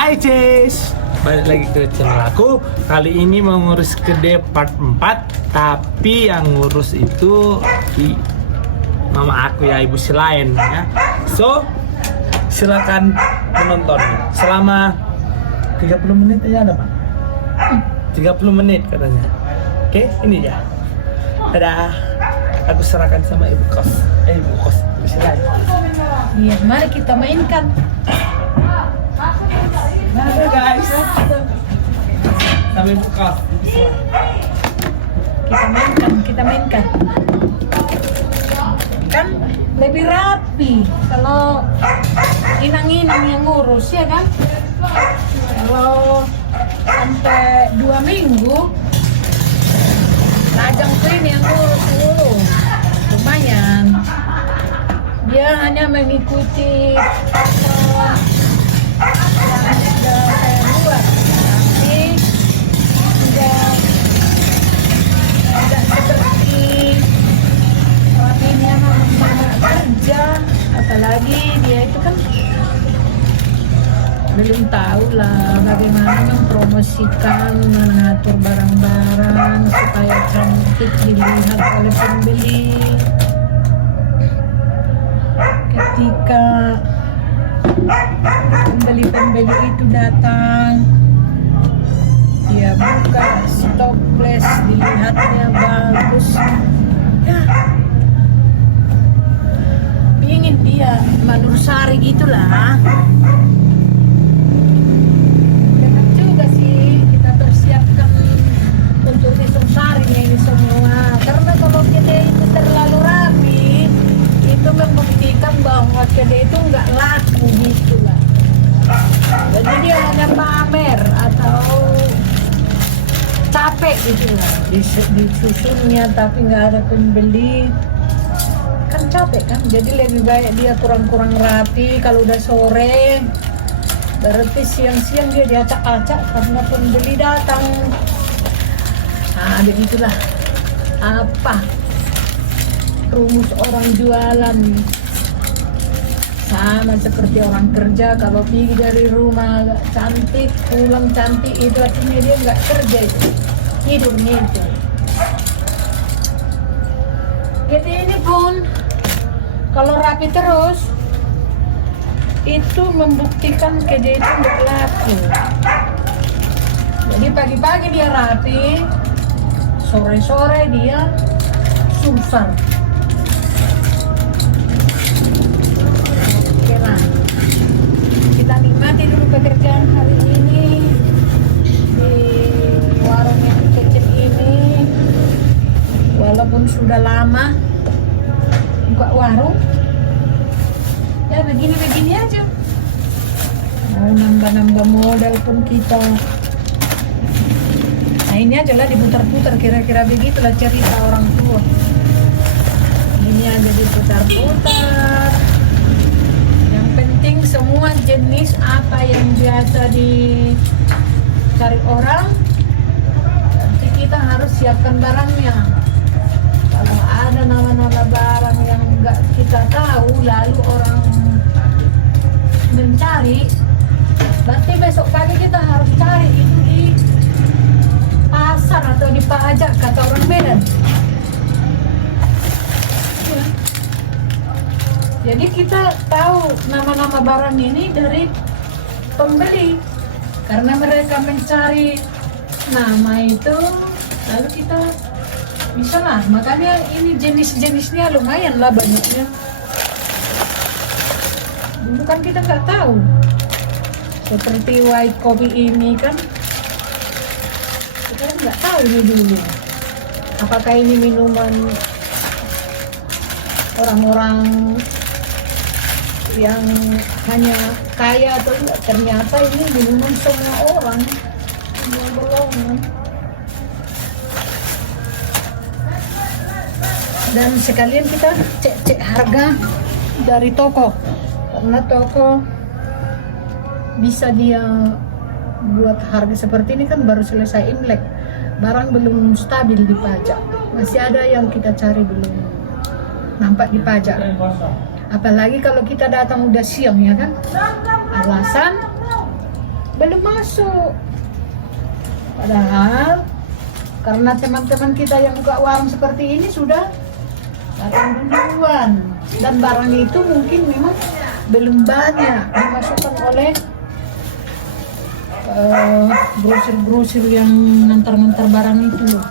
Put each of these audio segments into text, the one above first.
Hai Cis, balik lagi ke channel aku. Kali ini mau ngurus kedai part 4, tapi yang ngurus itu mama aku ya, ibu selain ya. So, silakan menonton selama 30 menit aja ada Pak? 30 menit katanya. Oke, ini ya. Dadah. Aku serahkan sama ibu kos. Ibu kos, ibu selain. Iya, mari kita mainkan. Halo guys. Sama ibu kos. Kita mainkan. Kan lebih rapi kalau inang-inang yang ngurus ya kan. Kalau sampai 2 minggu Lajang tuh ini yang ngurus dulu. Lumayan. Dia hanya mengikuti apa yang sudah saya buat, tapi tidak seperti rapinya mama kerja. Apalagi dia itu kan belum tahu lah bagaimana mempromosikan, mengatur barang-barang supaya cantik dilihat oleh pembeli. Ketika pembeli-pembeli itu datang, dia buka stokles, dilihatnya bagus, ya ingin dia manursari gitulah. Benar juga sih kita persiapkan untuk manursarinya ini semua, karena kalau kedai itu terlalu rapi, itu membuktikan bahwa kedai itu nggak laku gitu lah. Jadi dia hanya pamer atau capek gitu lah disusunnya, tapi nggak ada pembeli, kan capek kan. Jadi lebih baik dia kurang-kurang rapi. Kalau udah sore berarti siang-siang dia diacak-acak karena pembeli datang. Nah begitulah apa rumus orang jualan. Sama seperti orang kerja, kalau pergi dari rumah agak cantik, pulang cantik, itu artinya dia nggak kerja, itu hidupnya itu. Jadi ini pun kalau rapi terus itu membuktikan kedai itu nggak laku. Jadi pagi-pagi dia rapi, sore-sore dia susah. Oke lah, kita nikmati dulu pekerjaan hari ini di warung yang kecil ini. Walaupun sudah lama buka warung, ya begini-begini aja. Mau nambah-nambah modal pun kita. Nah ini aja lah diputar-putar, kira-kira begitulah cerita orang tua. Ini aja diputar-putar. Yang penting semua jenis apa yang biasa dicari orang, nanti kita harus siapkan barangnya. Kalau ada nama-nama barang yang nggak kita tahu lalu orang mencari, berarti besok pagi kita harus cari itu di pasar atau di pajak, kata orang Medan. Ya. Jadi kita tahu nama-nama barang ini dari pembeli karena mereka mencari nama itu, lalu kita bisa lah. Makanya ini jenis-jenisnya lumayan lah banyaknya. Dulu kan kita nggak tahu, seperti white coffee ini kan kita nggak tahu ini dulu apakah ini minuman orang-orang yang hanya kaya atau enggak. Ternyata ini minuman semua orang, semua golongan. Dan sekalian kita cek harga dari toko, karena toko bisa dia buat harga seperti ini kan baru selesai Imlek, barang belum stabil di pajak, masih ada yang kita cari belum nampak di pajak. Apalagi kalau kita datang udah siang ya kan, alasan belum masuk. Padahal karena teman-teman kita yang buka warung seperti ini sudah datang duluan, dan barang itu mungkin memang belum banyak dimasukkan oleh grosir-grosir yang ngantar-ngantar barang itu loh.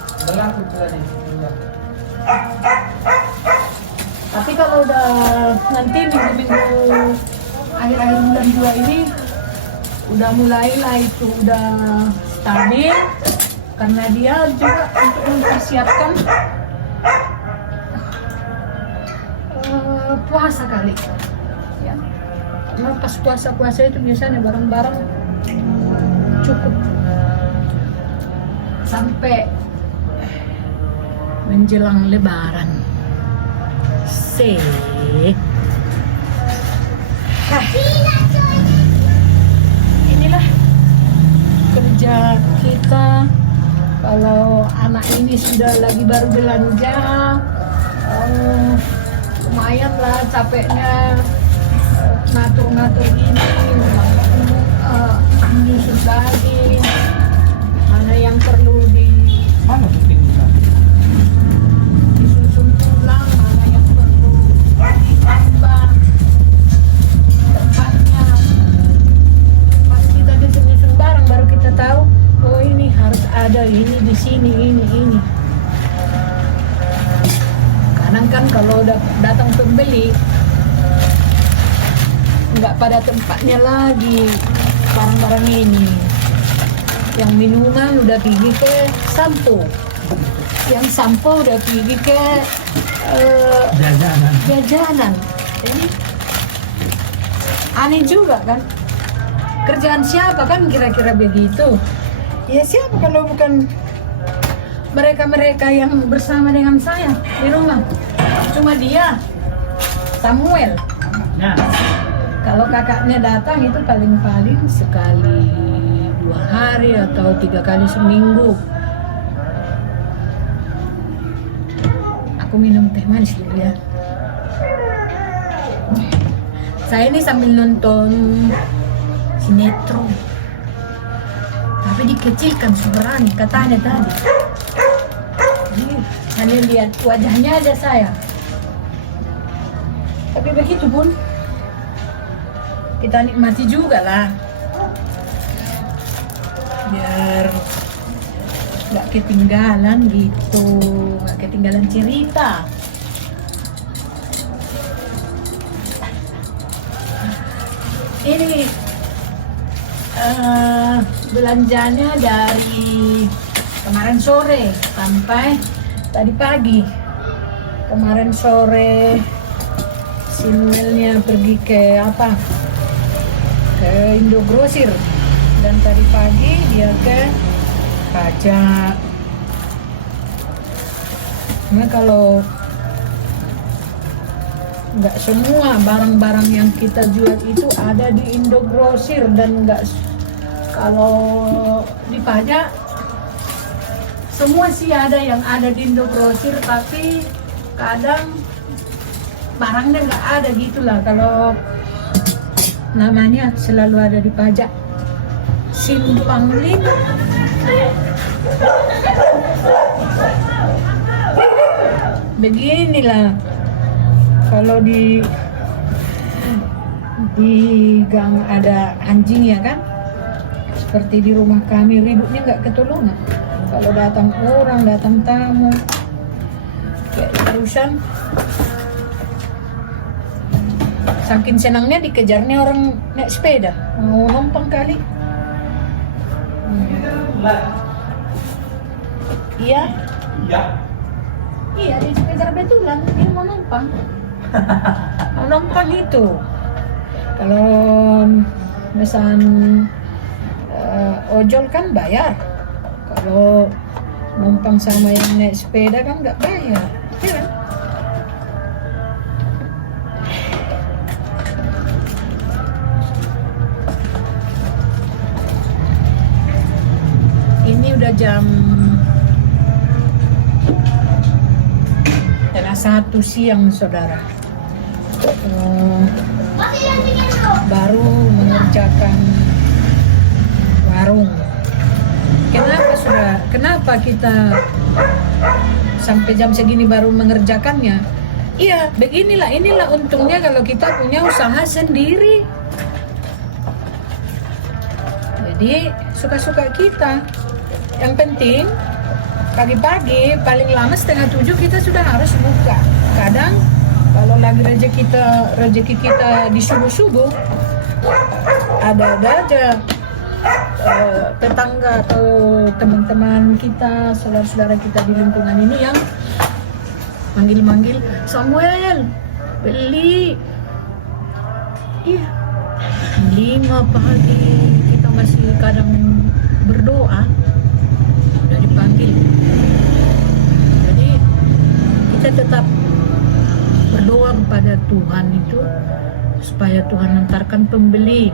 Tapi kalau udah nanti minggu-minggu akhir-akhir bulan 2 ini udah mulailah itu udah stabil, karena dia juga untuk mempersiapkan puasa kali ya. Karena pas puasa itu biasanya barang-barang cukup sampai menjelang lebaran. Inilah kerja kita kalau anak ini sudah lagi baru belanja. Lumayan lah capeknya ngatur-ngatur ini, menyusun lagi mana yang perlu disusun ulang, mana yang perlu ditambah tempatnya. Pas kita disusun barang baru kita tahu, oh ini harus ada ini di sini, ini. Kadang kan kalau udah datang pembeli nggak pada tempatnya lagi barang-barang ini. Yang minuman udah pergi ke sampo, yang sampo udah pergi ke jajanan. Jadi aneh juga kan, kerjaan siapa kan kira-kira begitu ya? Siapa kalau bukan mereka-mereka yang bersama dengan saya di rumah? Cuma dia, Samuel. Nah, kalau kakaknya datang itu paling-paling sekali 2 hari atau 3 kali seminggu. Aku minum teh manis dulu ya. Saya ini sambil nonton sinetron, tapi dikecilkan suaranya katanya tadi. Jadi hanya lihat wajahnya aja saya. Tapi begitu pun kita nikmati juga lah, biar nggak ketinggalan gitu, nggak ketinggalan cerita. Ini belanjanya dari kemarin sore sampai tadi pagi. Kemarin sore Simelnya pergi ke Indogrosir, dan tadi pagi dia ke pajak. Nah, kalau nggak semua barang-barang yang kita jual itu ada di Indogrosir, dan kalau di pajak semua sih ada yang ada di Indogrosir, tapi kadang barangnya nggak ada gitulah. Kalau namanya selalu ada di pajak. Simpang 5. Beginilah kalau di gang ada anjing ya kan, seperti di rumah kami ributnya nggak ketulungan. Kalau datang orang, datang tamu kayak terusan, saking senangnya dikejarnya orang naik sepeda mau numpang kali. Iya, dikejar betulan, dia mau numpang. Mau numpang itu. Kalau pesan ojol kan bayar. Kalau numpang sama yang naik sepeda kan nggak bayar, ya kan? Ini udah jam 1 siang, saudara. Baru mengerjakan kenapa kita sampai jam segini baru mengerjakannya? Iya, inilah untungnya kalau kita punya usaha sendiri. Jadi suka-suka kita. Yang penting pagi-pagi paling lama 6:30 kita sudah harus buka. Kadang kalau lagi rezeki kita di subuh-subuh, ada aja tetangga atau teman-teman kita, saudara-saudara kita di lingkungan ini yang manggil-manggil, Samuel beli. Iya, 5 pagi kita masih kadang berdoa udah dipanggil. Jadi kita tetap berdoa kepada Tuhan itu supaya Tuhan hantarkan pembeli.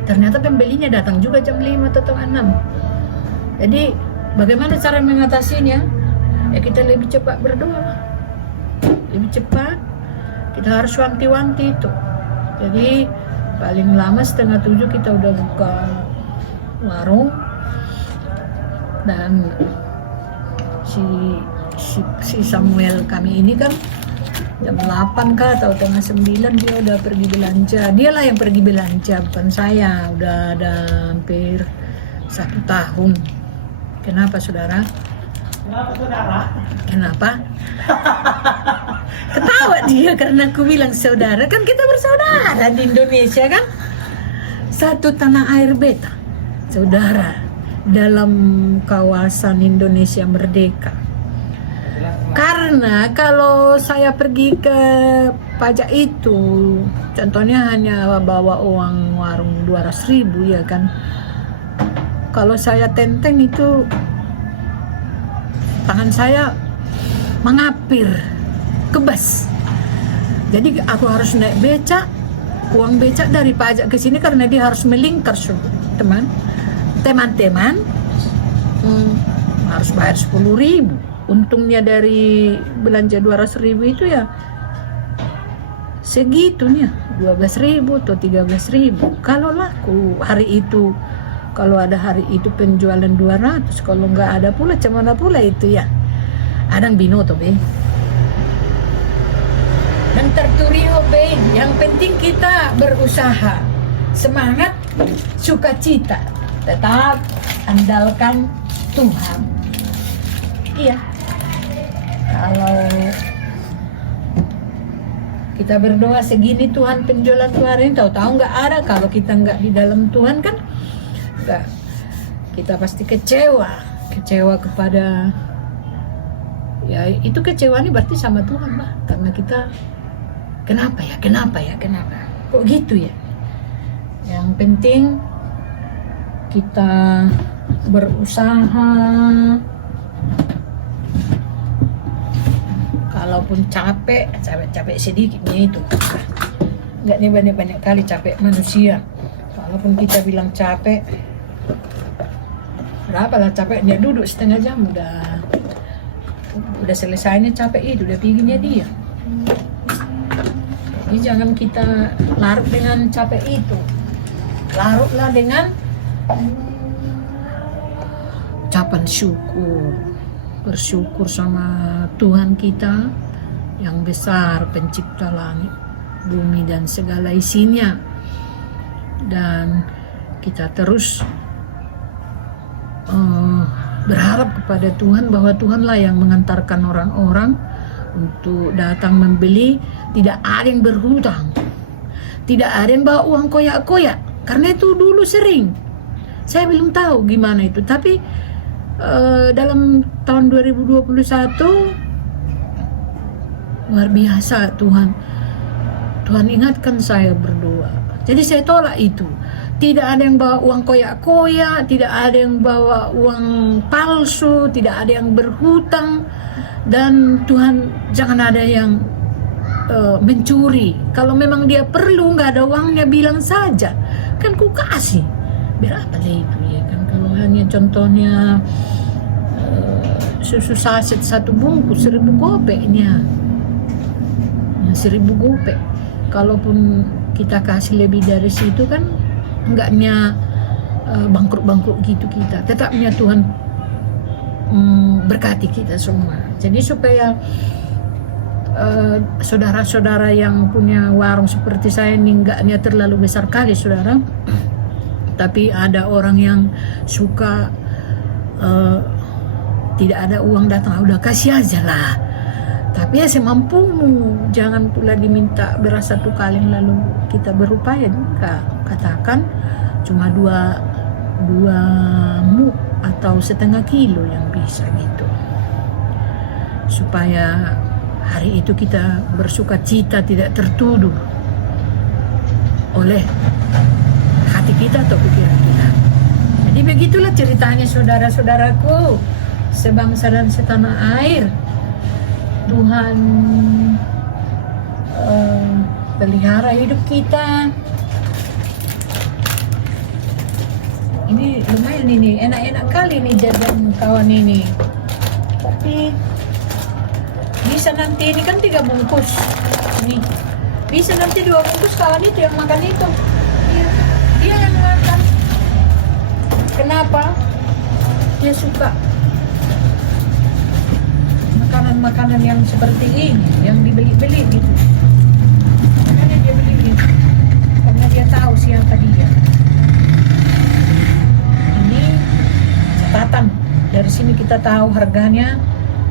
Ternyata pembelinya datang juga jam 5 atau jam 6. Jadi bagaimana cara mengatasinya? Ya kita lebih cepat berdoa, lebih cepat. Kita harus wanti-wanti itu. Jadi paling lama 6:30 kita udah buka warung. Dan si Samuel kami ini kan jam 8 kah atau tengah 9 dia udah pergi belanja. Dialah yang pergi belanja, bukan saya. Udah ada hampir 1 tahun. Kenapa saudara? Kenapa? Ketawa dia karena aku bilang saudara. Kan kita bersaudara di Indonesia kan. Satu tanah air beta, saudara, dalam kawasan Indonesia merdeka. Karena kalau saya pergi ke pajak itu, contohnya hanya bawa uang warung 200.000 ya kan. Kalau saya tenteng itu tangan saya mengapir kebas. Jadi aku harus naik becak, uang becak dari pajak ke sini karena dia harus melingkar teman-teman harus bayar 10.000. Untungnya dari belanja 200.000 itu ya segitunya, 12.000 atau 13.000. Kalau laku hari itu, kalau ada hari itu penjualan 200, kalau nggak ada pula cemana pula itu ya. Adang binoto be. Dan terturiho be, yang penting kita berusaha, semangat, sukacita, tetap andalkan Tuhan. Iya. Kalau kita berdoa segini Tuhan penjualan kemarin, tahu-tahu nggak ada. Kalau kita nggak di dalam Tuhan kan nggak, kita pasti kecewa kepada, ya itu kecewa ini berarti sama Tuhan lah, karena kita kenapa kok gitu ya. Yang penting kita berusaha. Kalaupun capek sedikitnya itu nggak nih banyak kali capek manusia. Kalaupun kita bilang capek, berapa lah capeknya, duduk setengah jam udah selesainya capek itu, udah piginya dia. Jadi jangan kita larut dengan capek itu, larutlah dengan ucapan syukur. Bersyukur sama Tuhan kita yang besar, pencipta langit, bumi dan segala isinya. Dan kita terus berharap kepada Tuhan bahwa Tuhanlah yang mengantarkan orang-orang untuk datang membeli. Tidak ada yang berhutang, tidak ada yang bawa uang koyak-koyak, karena itu dulu sering. Saya belum tahu gimana itu, tapi dalam tahun 2021 luar biasa Tuhan ingatkan saya berdoa. Jadi saya tolak itu. Tidak ada yang bawa uang koyak-koyak, tidak ada yang bawa uang palsu, tidak ada yang berhutang, dan Tuhan jangan ada yang mencuri. Kalau memang dia perlu nggak ada uangnya bilang saja, kan ku kasih. Berapa lah itu ya kan. Kalau hanya contohnya susu saset 1 bungkus 1.000 gopeknya, 1.000 gopek. Kalaupun kita kasih lebih dari situ kan enggaknya bangkrut gitu kita. Tetapnya Tuhan berkati kita semua. Jadi supaya saudara-saudara yang punya warung seperti saya ini enggaknya terlalu besar kali saudara, tapi ada orang yang suka tidak ada uang datang, udah kasih aja lah, tapi ya semampumu, jangan pula diminta beras 1 kaleng lalu kita berupaya juga. Katakan cuma dua muk atau setengah kilo yang bisa gitu, supaya hari itu kita bersuka cita, tidak tertuduh oleh hati kita atau pikiran kita. Jadi begitulah ceritanya saudara-saudaraku, sebangsa dan setanah air. Tuhan pelihara hidup kita. Ini lumayan ini, enak-enak kali nih jajan kawan ini. Tapi bisa nanti, ini kan 3 bungkus. Ini bisa nanti 2 bungkus, kawan itu yang makan itu. Dia yang makan. Kenapa? Dia suka makanan-makanan yang seperti ini, yang dibeli-beli gitu. Makanya dia beli gitu, karena dia tahu siapa dia. Ini catatan, dari sini kita tahu harganya.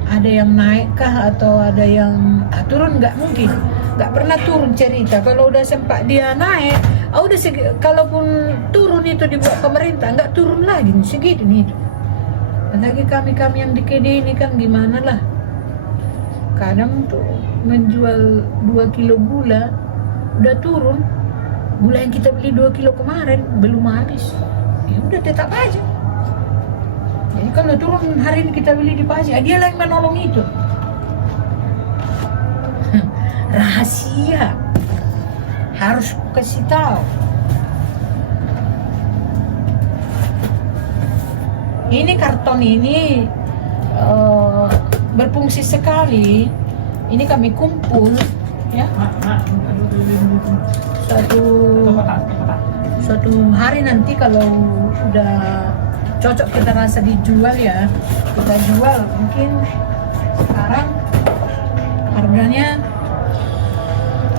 Ada yang naik kah atau ada yang turun? Nggak mungkin, nggak pernah turun cerita. Kalau udah sempat dia naik, kalaupun turun itu dibuat pemerintah, nggak turun lagi segitu nih. Lagi kami yang di KD ini kan gimana lah, kadang tuh menjual 2 kilo gula udah turun, gula yang kita beli 2 kilo kemarin belum habis, ya udah tetap aja. Jadi kalau turun hari ini kita beli di pasar, dia lah yang menolong itu. Rahasia harus kasih tahu. Ini karton ini berfungsi sekali. Ini kami kumpul ya. Suatu hari nanti kalau udah cocok kita rasa dijual ya, kita jual. Mungkin sekarang harganya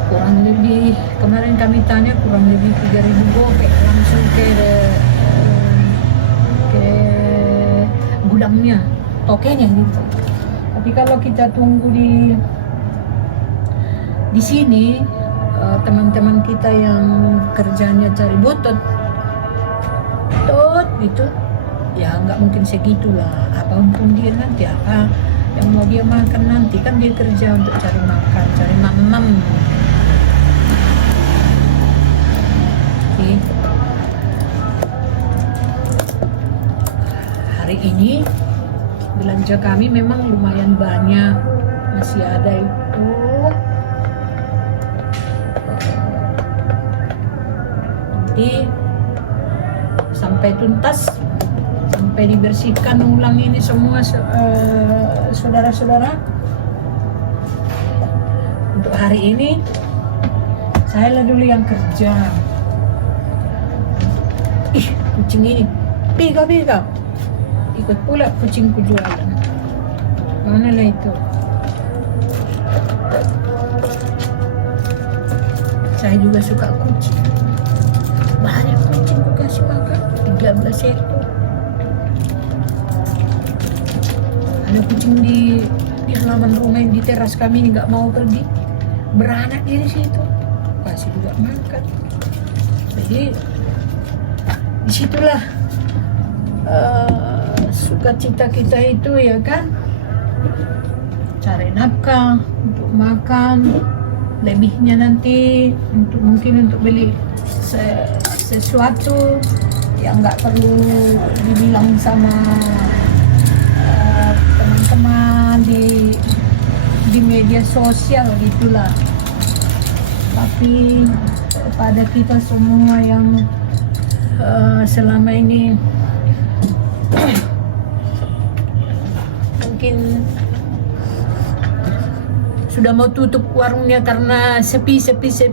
kurang lebih, kemarin kami tanya kurang lebih 3.000 gopek langsung ke gudangnya, tokennya gitu. Tapi kalau kita tunggu di sini, teman-teman kita yang kerjanya cari botot gitu, ya nggak mungkin segitulah. Apapun dia nanti, apa yang mau dia makan nanti, kan dia kerja untuk cari makan, cari mamam. Gitu. Hari ini belanja kami memang lumayan banyak, masih ada itu nanti sampai tuntas, sampai dibersihkan ulang ini semua saudara-saudara. Untuk hari ini saya lah dulu yang kerja. Ih, kucing ini piga ikut pula kucingku jualan. Mana lah itu? Saya juga suka kucing. Banyak kucing ku kasih makan, 13 ekor. Ada kucing di halaman rumah, di teras kami ini nggak mau pergi, beranak di situ, kasih juga makan. Jadi disitulah sukacita kita itu ya kan, cari nafkah untuk makan, lebihnya nanti mungkin untuk beli sesuatu yang nggak perlu dibilang sama teman-teman di media sosial gitulah. Tapi kepada kita semua yang selama ini mungkin sudah mau tutup warungnya karena sepi,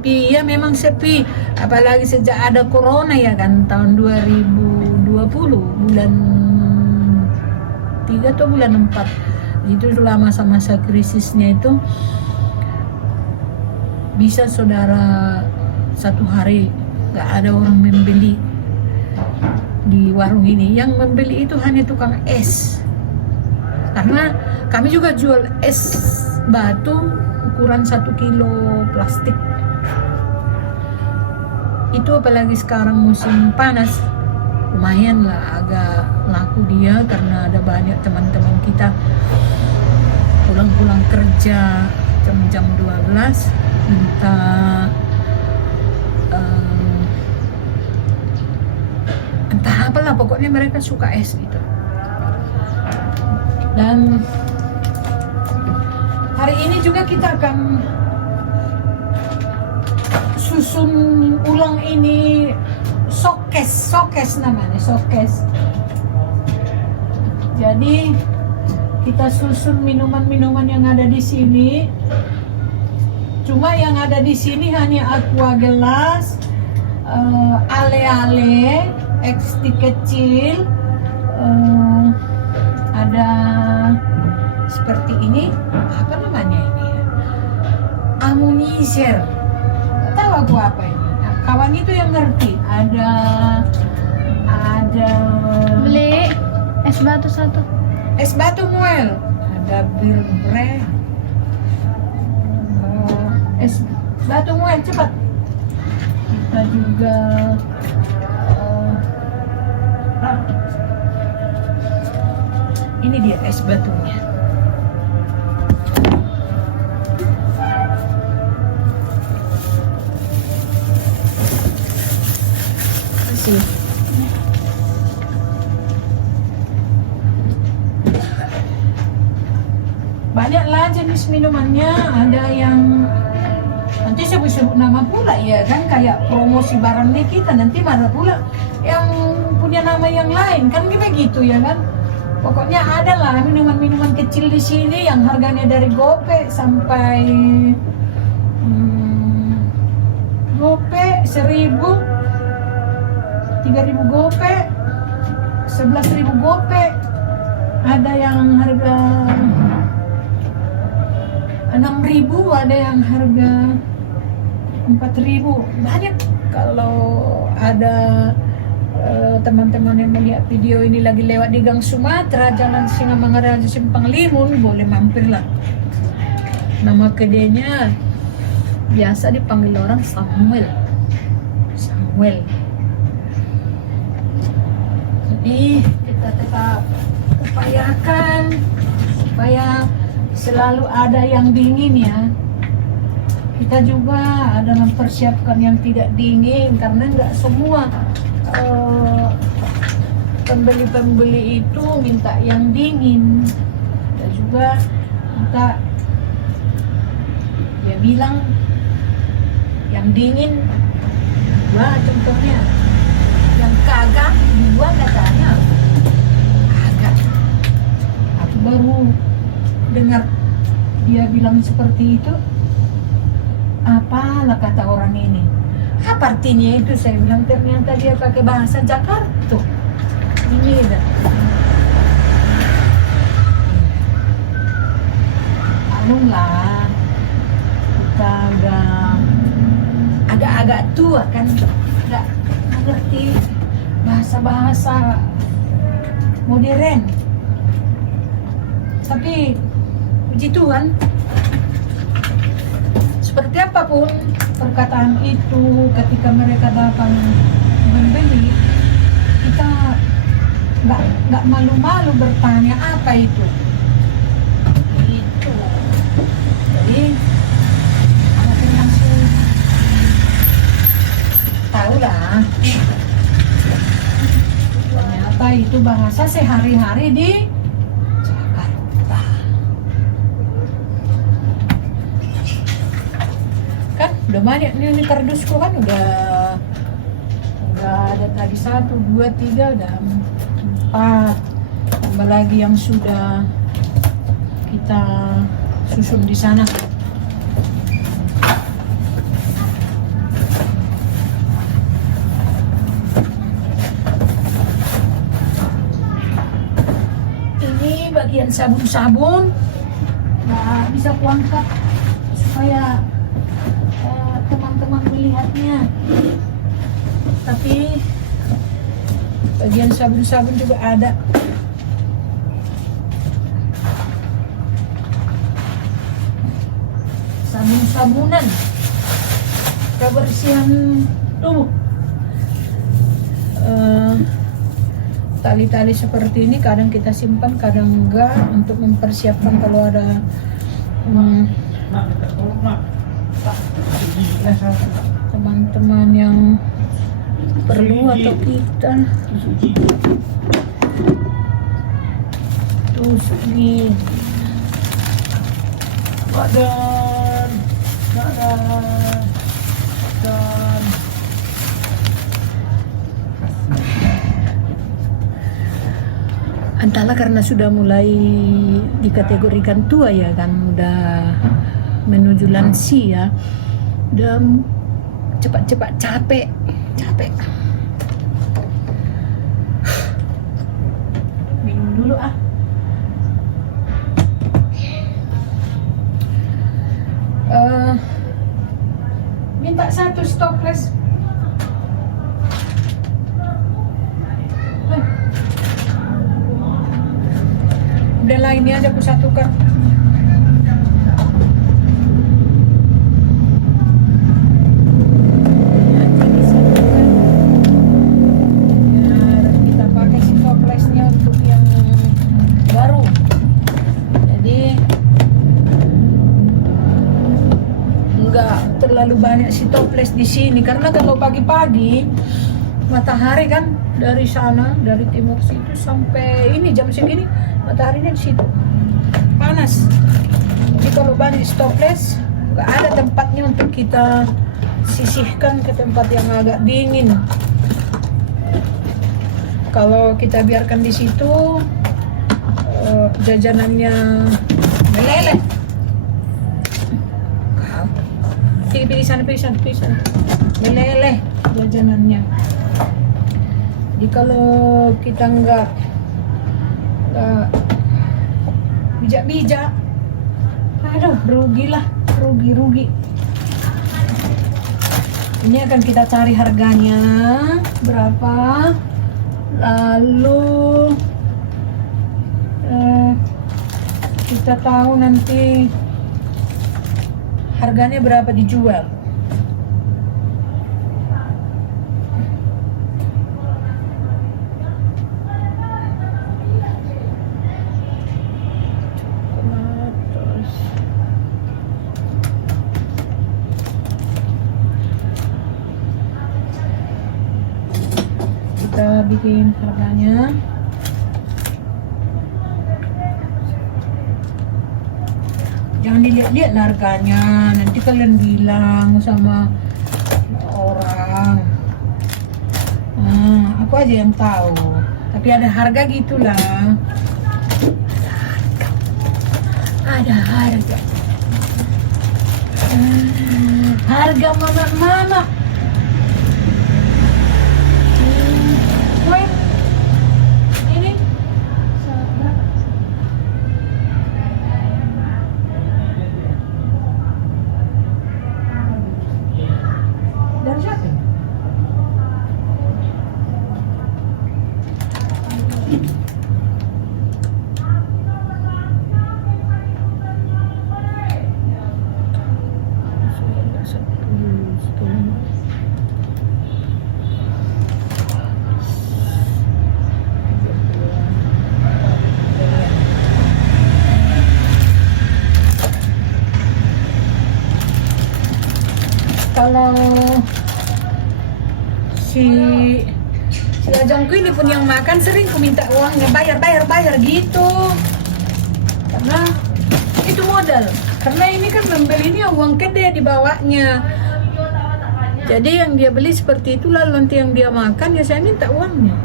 ya memang sepi, apalagi sejak ada corona ya kan, tahun 2020 bulan 3 atau bulan 4. Itu adalah masa-masa krisisnya itu. Bisa saudara satu hari nggak ada orang membeli di warung ini. Yang membeli itu hanya tukang es, karena kami juga jual es batu ukuran 1 kilo plastik. Itu apalagi sekarang musim panas, lumayan lah agak laku dia, karena ada banyak teman-teman kita pulang-pulang kerja jam 12 minta entah apalah, pokoknya mereka suka es gitu. Dan hari ini juga kita akan susun ulang ini showcase namanya, showcase. Jadi kita susun minuman-minuman yang ada di sini. Cuma yang ada di sini hanya aqua gelas, ale-ale, XT kecil, ada seperti ini, apa namanya ini ya? Amunizer. Nggak tahu aku apa ini. Nah, kawan itu yang ngerti. Ada Beli es batu 1. es batu muel, ada bir brand. Es batu muel cepat. Kita juga ini dia es batunya. Kasih. Banyaklah jenis minumannya, ada yang nanti sebut-sebut nama pula ya kan, kayak promosi barangnya kita nanti mana pula yang punya nama yang lain kan, begitu ya kan. Pokoknya ada lah minuman-minuman kecil di sini yang harganya dari gope sampai gope 1.000, 3.000 gope, 11.000 gope. Ada yang harga 6.000, ada yang harga 4.000. Banyak. Kalau ada teman-teman yang melihat video ini lagi lewat di Gang Sumatera, Jalan Singamangaraja Simpang Limun, boleh mampirlah. Nama kedainya biasa dipanggil orang Samuel. Jadi kita tetap upayakan supaya selalu ada yang dingin ya. Kita juga ada mempersiapkan yang tidak dingin, karena nggak semua pembeli-pembeli itu minta yang dingin. Kita juga minta dia bilang yang dingin dua, contohnya yang kagak dua katanya kagak. Aku baru dengar dia bilang seperti itu. Apalah kata orang ini, apa artinya itu? Saya bilang ternyata dia pakai bahasa Jakarta. Ini dah. Anu lah, kita agak tua kan, nggak ngerti bahasa modern. Tapi puji Tuhan, seperti apapun perkataan itu, ketika mereka datang membeli, kita nggak malu-malu bertanya apa itu. Itu. Jadi anak langsung tahu lah. Ternyata itu bahasa sehari-hari di Jakarta. Kan udah banyak nih kardusku kan, udah ada tadi 1, 2, 3, udah 4, tambah lagi yang sudah kita susun di sana. Ini bagian sabun-sabun nah, bisa kuangkat supaya teman-teman melihatnya. Tapi bagian sabun-sabun juga ada. Sabun-sabunan kebersihan tubuh. Tali-tali seperti ini kadang kita simpan, kadang enggak, untuk mempersiapkan kalau ada teman-teman yang perlu atau kita tusuk gigi. Dan entahlah karena sudah mulai dikategorikan tua ya kan, udah menuju lansia, udah cepat-cepat capek. Minum dulu ah. Minta satu stopless. Udahlah ini aja aku satukan. Kita pakai si toplesnya untuk yang baru. Jadi enggak terlalu banyak si toples di sini karena kalau pagi-pagi matahari kan dari sana, dari timur situ sampai ini jam segini mataharinya di situ panas. Jadi kalau banyak toples nggak ada tempatnya untuk kita sisihkan ke tempat yang agak dingin. Kalau kita biarkan di situ jajanannya meleleh. Pilih sana meleleh jajanannya. Jadi kalau kita nggak bijak-bijak, aduh rugi. Ini akan kita cari harganya berapa, lalu kita tahu nanti harganya berapa dijual. Kita bikin harganya. Jangan dilihat-lihat harganya, nanti kalian bilang sama orang. Aku aja yang tahu. Tapi ada harga gitulah. Ada harga. Harga mama. Ini berapa? Dari siapa? Kalau si Ajangku ini pun yang makan sering ku minta uangnya, bayar gitu, karena itu modal. Karena ini kan membelinya uang gede dibawanya, jadi yang dia beli seperti itu, lalu nanti yang dia makan ya saya minta uangnya.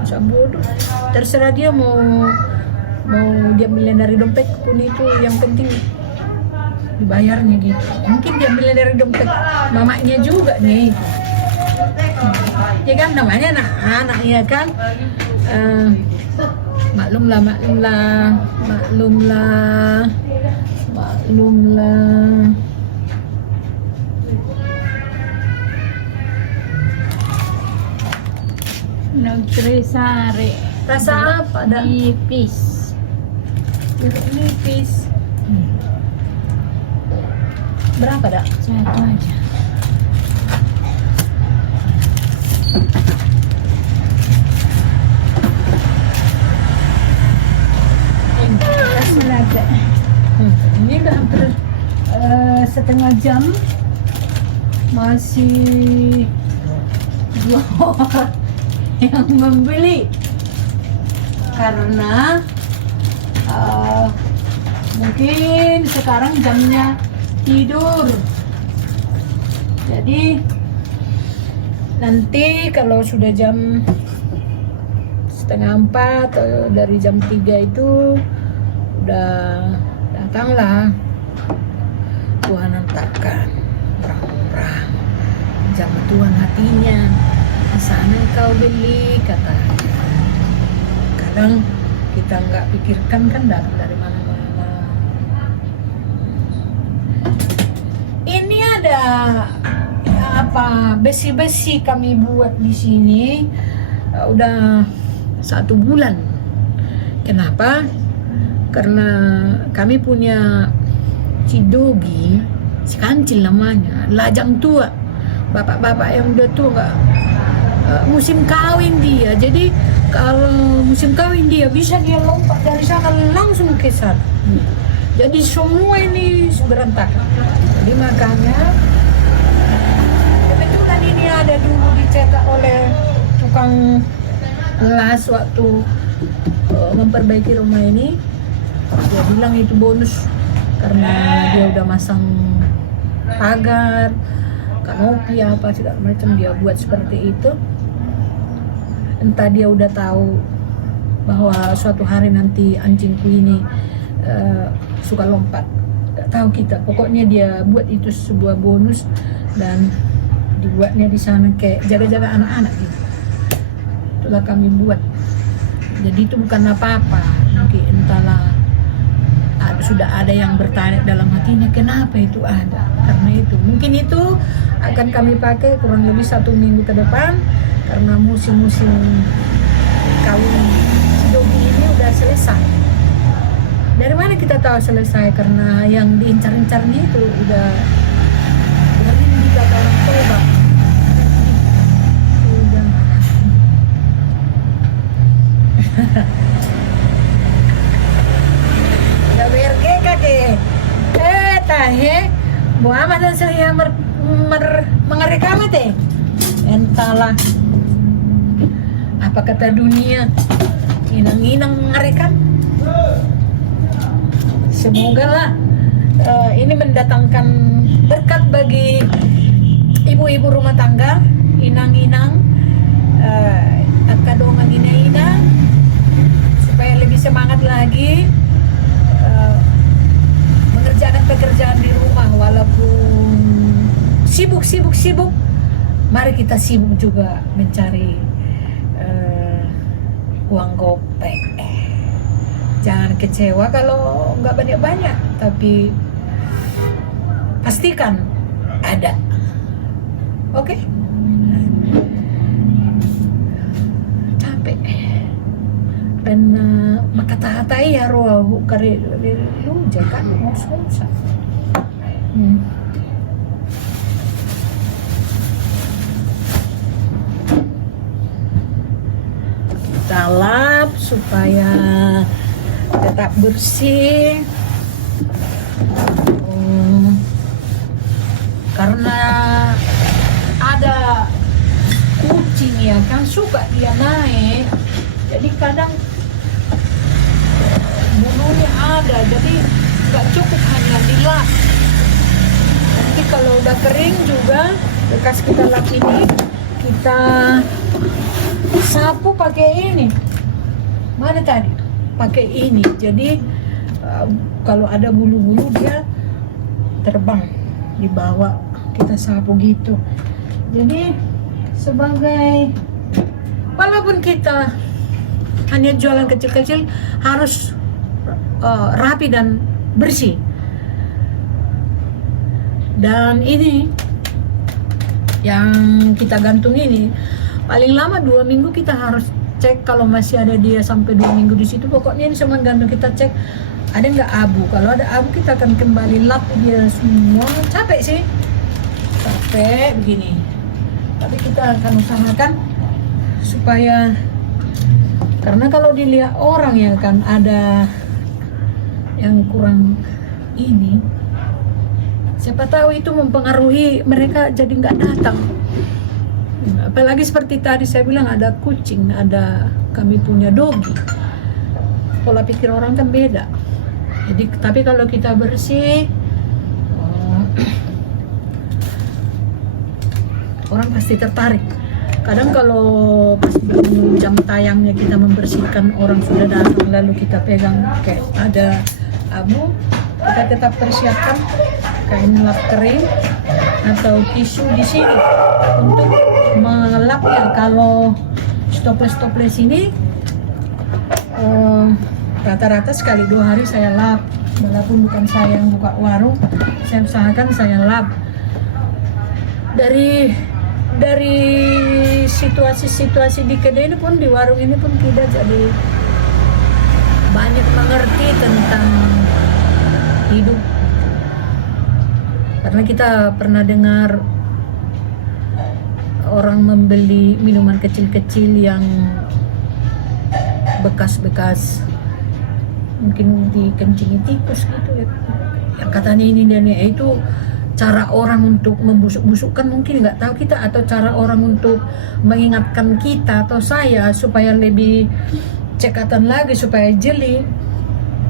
Masa bodoh, terserah dia mau dia beli dari dompet pun itu, yang penting dibayarnya gitu. Mungkin dia beli dari dompet mamanya juga nih, ya kan, namanya anak-anak ya kan. Maklumlah, maklumlah, maklumlah, maklumlah. Nutrisari. Rasa apa dah? Nipis. Jeruk nipis. Berapa dah? Satu aja. Melada. Ini udah hampir setengah jam, masih 2 orang yang membeli karena mungkin sekarang jamnya tidur. Jadi nanti kalau sudah jam 3:30 atau dari jam 3 itu udah datanglah Tuhan hantarkan orang-orang jamu Tuhan hatinya, di sana kau beli, kata. Kadang kita nggak pikirkan kan datang dari mana-mana. Ini ada apa besi-besi kami buat di sini udah 1 bulan. Kenapa? Karena kami punya cidogi, si kancil namanya, lajang tua, bapak-bapak yang udah tua nggak musim kawin dia. Jadi kalau musim kawin dia bisa dia lompat dari sana langsung ke sana. Jadi semua ini berantakan. Jadi makanya kebetulan ini ada dulu dicetak oleh tukang las waktu memperbaiki rumah ini. Dia bilang itu bonus karena dia udah masang pagar, kanopi apa segala macam, dia buat seperti itu. Entah dia udah tahu bahwa suatu hari nanti anjingku ini suka lompat, nggak tahu kita. Pokoknya dia buat itu sebuah bonus dan dibuatnya di sana kayak jaga-jaga anak-anak gitu. Itulah kami buat. Jadi itu bukan apa-apa. Mungkin entahlah sudah ada yang bertanya dalam hatinya kenapa itu ada. Karena itu mungkin itu akan kami pakai kurang lebih 1 minggu ke depan karena musim-musim kawin dogi ini udah selesai. Dari mana kita tahu selesai? Karena yang diincar-incarnya itu udah berarti kita tahu coba. Udah. Udah BRG kakek. Tahe. Buah amat dan saya mengerekam teh. Entahlah. Apa kata dunia? Inang-inang mengerekam. Semoga lah ini mendatangkan berkat bagi ibu-ibu rumah tangga, inang-inang, kadongan ina-ina, supaya lebih semangat lagi mengerjakan pekerjaan di rumah. Walaupun sibuk, mari kita sibuk juga mencari uang gopek. Jangan kecewa kalau nggak banyak-banyak, tapi pastikan ada. Oke? Capek. Dan makata-hatai ya roh kare lu jaga mau susah. Kita lap supaya tetap bersih. Karena ada kucing ya kan suka dia naik, jadi kadang bulunya ada, jadi nggak cukup hanya dilap. Nanti kalau udah kering juga bekas kita lap ini kita sapu pakai ini. Mana tadi? Pakai ini. Jadi kalau ada bulu-bulu dia terbang, dibawa kita sapu gitu. Jadi sebagai walaupun kita hanya jualan kecil-kecil harus rapi dan bersih. Dan ini yang kita gantung ini paling lama 2 minggu kita harus cek kalau masih ada dia sampai 2 minggu di situ. Pokoknya ini semua gantung kita cek ada nggak abu. Kalau ada abu kita akan kembali lap dia semua. Capek sih, capek begini. Tapi kita akan usahakan supaya, karena kalau dilihat orang ya kan ada yang kurang ini, siapa tahu itu mempengaruhi mereka jadi nggak datang. Apalagi seperti tadi saya bilang ada kucing, ada kami punya dogi. Pola pikir orang kan beda. Jadi tapi kalau kita bersih, orang pasti tertarik. Kadang kalau pas jam tayangnya kita membersihkan, orang sudah datang lalu kita pegang kayak ada abu, kita tetap persiapkan kain lap kering atau tisu di sini untuk melapnya. Kalau stoples ini rata-rata sekali 2 hari saya lap, walaupun bukan saya yang buka warung, saya usahakan saya lap. Dari situasi di kedai ini pun, di warung ini pun kita jadi banyak mengerti tentang hidup. Karena kita pernah dengar orang membeli minuman kecil-kecil yang bekas-bekas mungkin dikencingi tikus gitu ya. Yang katanya ini dan itu cara orang untuk membusuk-busukkan, mungkin nggak tahu kita, atau cara orang untuk mengingatkan kita atau saya supaya lebih cekatan lagi, supaya jeli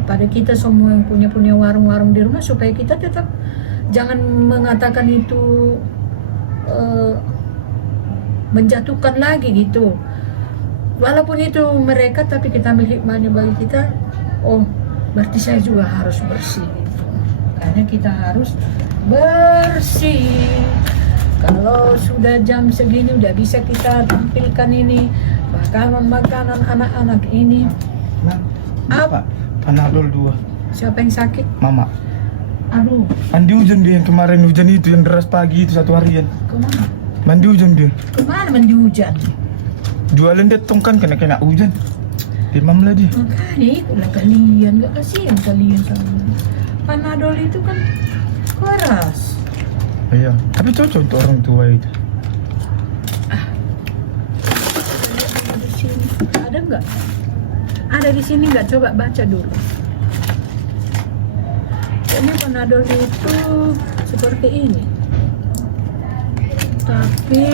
pada kita semua yang punya warung-warung di rumah, supaya kita tetap jangan mengatakan itu menjatuhkan lagi gitu. Walaupun itu mereka, tapi kita ambil hikmahnya bagi kita. Oh, berarti saya juga harus bersih gitu. Makanya kita harus bersih. Kalau sudah jam segini udah bisa kita tampilkan ini makanan anak-anak ini. Apa? Panadol 2. Siapa yang sakit? Mama. Aduh, Mandi hujan dia yang kemarin, hujan itu yang deras pagi itu 1 harian. kemana? Mandi hujan dia. Kemana mandi hujan? Jualan dia tongkan kena hujan. Demam lah dia. Makanya itulah kalian, gak kasihan kalian sama. Panadol itu kan keras. Iya, tapi cocok untuk orang tua itu. Di sini ada nggak? Ada di sini nggak? Coba baca dulu. Ini Panadol itu seperti ini, tapi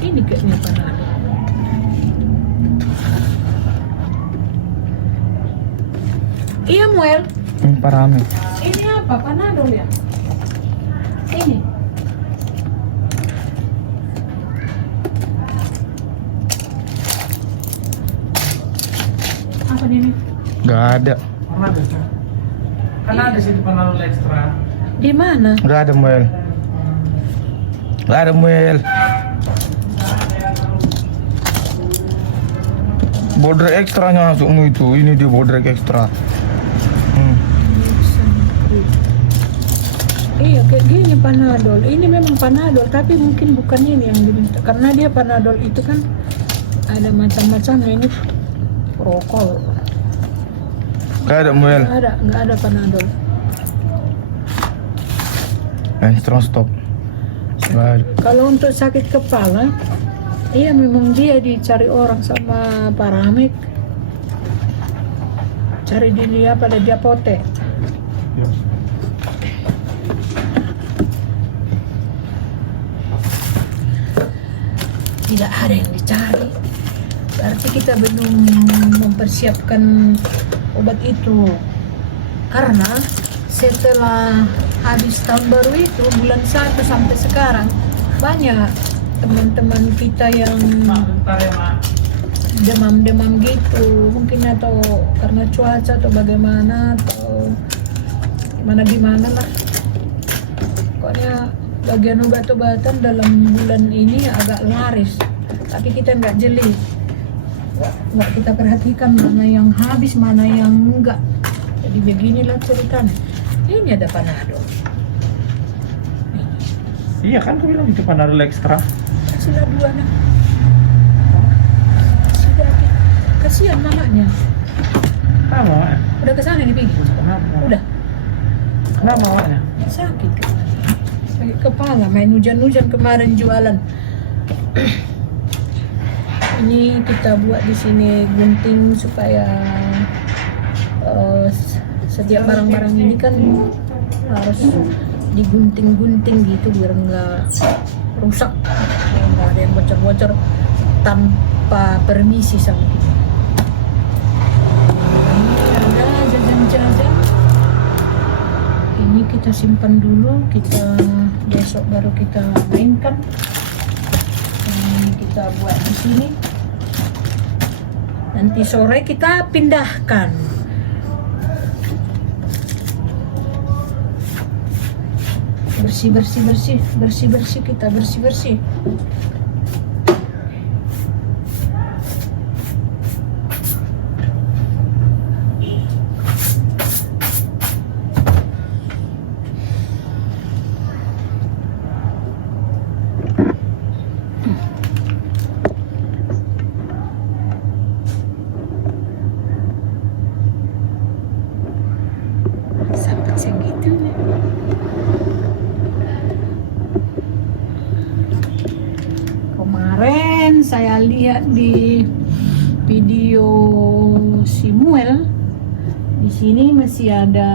ini kayaknya Panadol. Iya Muel, Yang parame. ini apa? Panadol ya? Ini. Apa ini? Gak ada. Panadol. Kan ada sih Panadol ekstra. Di mana? Gak ada Muel. Gak ada Muel. Bodrek ekstranya masukmu itu. Ini dia bodrek ekstra. Iya kayak gini Panadol. Ini memang Panadol, tapi mungkin bukan ini yang diminta. Karena dia Panadol itu kan ada macam-macamnya. Ini prokol. Gak ada Muel. Nggak ada Panadol. Strong stop. Gak ada. Kalau untuk sakit kepala, iya memang dia dicari orang sama paramik. Cari di dia pada di apotek. Tidak ada yang dicari. Berarti kita belum mempersiapkan obat itu. Karena setelah habis tahun baru itu, bulan 1 sampai sekarang, banyak teman-teman kita yang Bentar ya, Mak. demam-demam gitu. Mungkin atau karena cuaca atau bagaimana, atau gimana lah. Pokoknya bagian obat-obatan dalam bulan ini agak laris, tapi kita nggak jeli, nggak kita perhatikan mana yang habis, mana yang enggak. Jadi beginilah ceritanya. Ini ada Panadol. Iya kan aku bilang itu Panadol ekstra. Sudah 2 nah. Sudah. Kasihan mamanya. Kenapa maknya? Udah kesana nih Pigi. Kenapa? Udah. Kenapa maknya? Sakit kepala. Sakit kepala, main hujan-hujan kemarin jualan. Ini kita buat di sini gunting supaya setiap barang-barang ini kan harus digunting-gunting gitu biar nggak rusak, nggak ada yang bocor-bocor tanpa permisi sama kita. Ini ada jajan-jajan. Ini kita simpan dulu, kita besok baru kita mainkan. Ini kita buat di sini. Nanti sore kita pindahkan. Bersih kita bersih. Sampai segitu nih. Kemarin saya lihat di video Simuel, di sini masih ada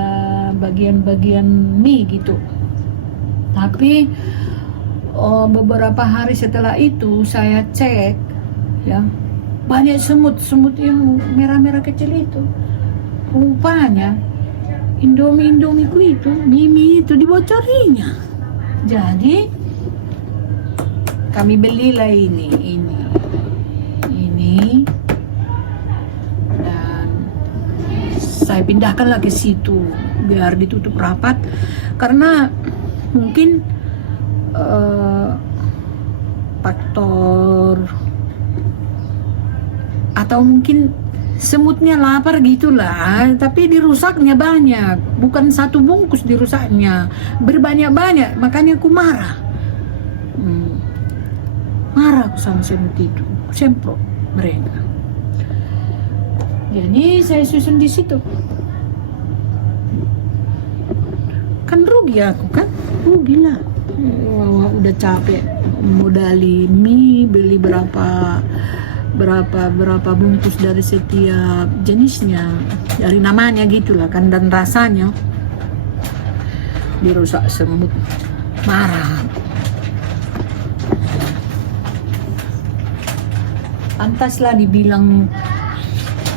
bagian-bagian mie gitu. Tapi beberapa hari setelah itu saya cek, ya banyak semut yang merah-merah kecil itu. Rupanya Indomie itu, mie itu dibocorinya. Jadi kami belilah ini dan saya pindahkanlah ke situ biar ditutup rapat karena mungkin faktor atau mungkin semutnya lapar gitulah, tapi dirusaknya banyak, bukan satu bungkus dirusaknya, berbanyak-banyak, makanya aku marah aku sama semut itu, semprot mereka. Jadi saya susun di situ. Kan rugi aku kan, rugi lah. Udah capek modali mie, beli berapa bungkus dari setiap jenisnya, dari namanya gitulah kan, dan rasanya dirusak semut, marah. Pantaslah dibilang,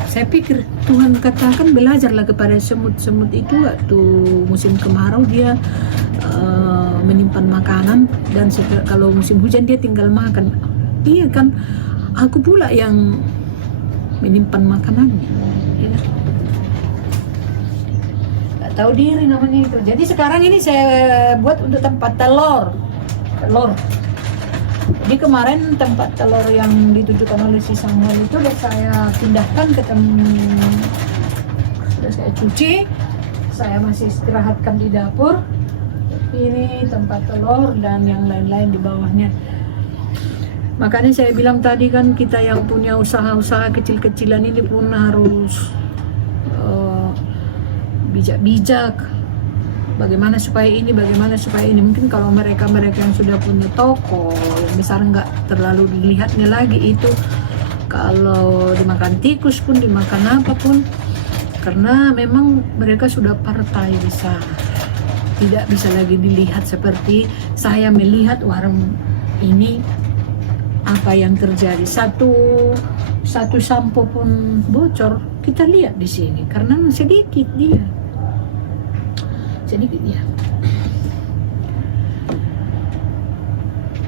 saya pikir Tuhan katakan belajarlah kepada semut-semut itu waktu musim kemarau dia menyimpan makanan, dan kalau musim hujan dia tinggal makan. Iya kan, aku pula yang menyimpan makanannya, ya. Gak tahu diri namanya itu. Jadi sekarang ini saya buat untuk tempat telur. Jadi kemarin tempat telur yang ditujukan oleh si Samuel itu udah saya pindahkan ke sudah saya cuci, saya masih istirahatkan di dapur. Ini tempat telur dan yang lain-lain di bawahnya. Makanya saya bilang tadi kan, kita yang punya usaha-usaha kecil-kecilan ini pun harus bijak-bijak. Bagaimana supaya ini. Mungkin kalau mereka yang sudah punya toko yang besar nggak terlalu dilihatnya lagi itu. Kalau dimakan tikus pun, dimakan apapun, karena memang mereka sudah partai besar. Tidak bisa lagi dilihat seperti saya melihat warung ini. Apa yang terjadi, satu sampo pun bocor, kita lihat di sini karena sedikit dia.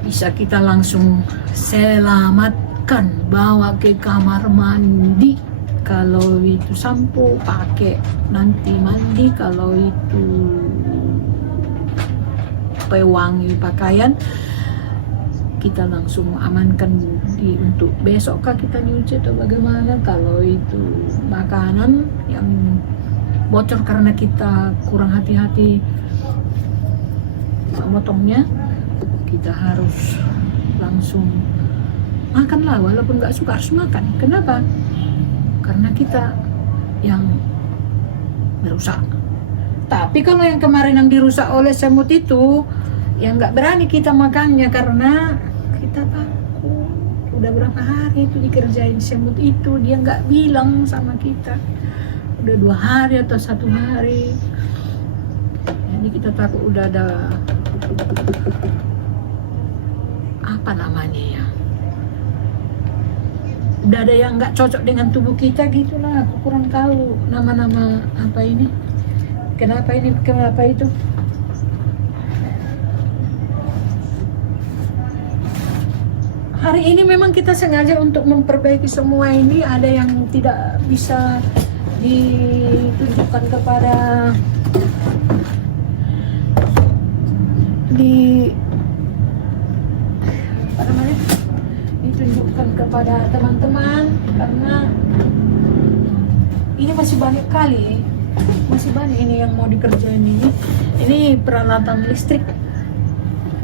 Bisa kita langsung selamatkan, bawa ke kamar mandi. Kalau itu sampo pakai nanti mandi, kalau itu supaya wangi pakaian, kita langsung amankan untuk besok kah kita nyuci atau bagaimana. Kalau itu makanan yang bocor karena kita kurang hati-hati memotongnya, kita harus langsung makanlah, walaupun nggak suka harus makan. Kenapa? Karena kita yang merusak. Tapi kalau yang kemarin yang dirusak oleh semut itu, yang nggak berani kita makannya karena kita takut. Udah berapa hari itu dikerjain semut itu, dia nggak bilang sama kita. Udah 2 hari atau 1 hari. Jadi kita takut udah ada apa namanya ya, udah ada yang nggak cocok dengan tubuh kita gitulah. Aku kurang tahu nama-nama apa ini, kenapa itu. Hari ini memang kita sengaja untuk memperbaiki semua ini. Ada yang tidak bisa ditunjukkan kepada ditunjukkan kepada teman-teman karena ini masih banyak kali, masih banyak ini yang mau dikerjain ini peralatan listrik,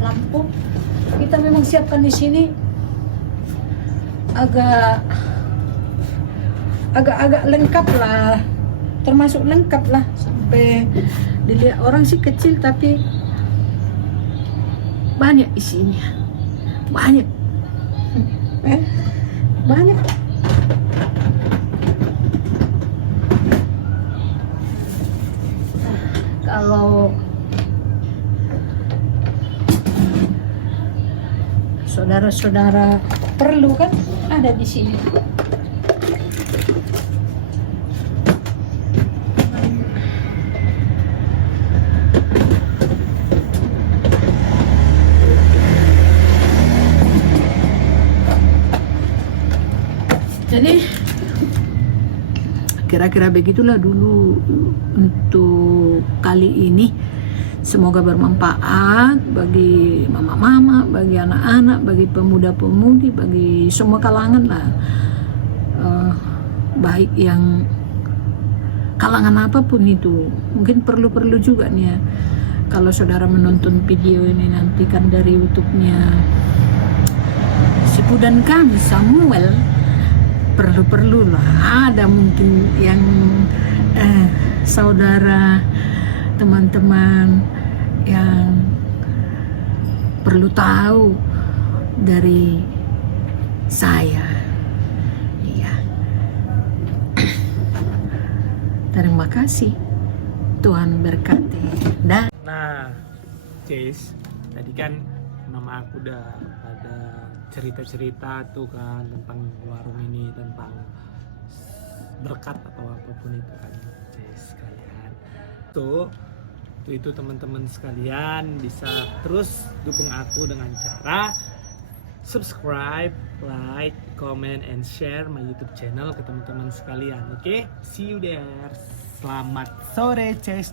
lampu kita memang siapkan di sini agak lengkap lah, termasuk lengkap lah, sampai dilihat orang sih kecil tapi banyak isinya, banyak. Kalau saudara-saudara perlu kan ada di sini. Jadi kira-kira begitulah dulu untuk kali ini. Semoga bermanfaat bagi mama-mama, bagi anak-anak, bagi pemuda-pemudi, bagi semua kalangan lah. Baik yang kalangan apapun itu. Mungkin perlu juga nih ya, kalau saudara menonton video ini nanti kan dari YouTube-nya Sipu dan kami Samuel, perlu lah ada mungkin yang saudara, teman-teman yang perlu tahu dari saya. Iya. Terima kasih. Tuhan berkati. Dan Nah, Cis, tadi kan mama aku udah ada cerita-cerita tuh kan tentang warung ini, tentang berkat atau apapun itu kan, Cis, sekalian. Tuh itu teman-teman sekalian bisa terus dukung aku dengan cara subscribe, like, comment, and share my YouTube channel ke teman-teman sekalian. Oke, see you there. Selamat sore, Cis.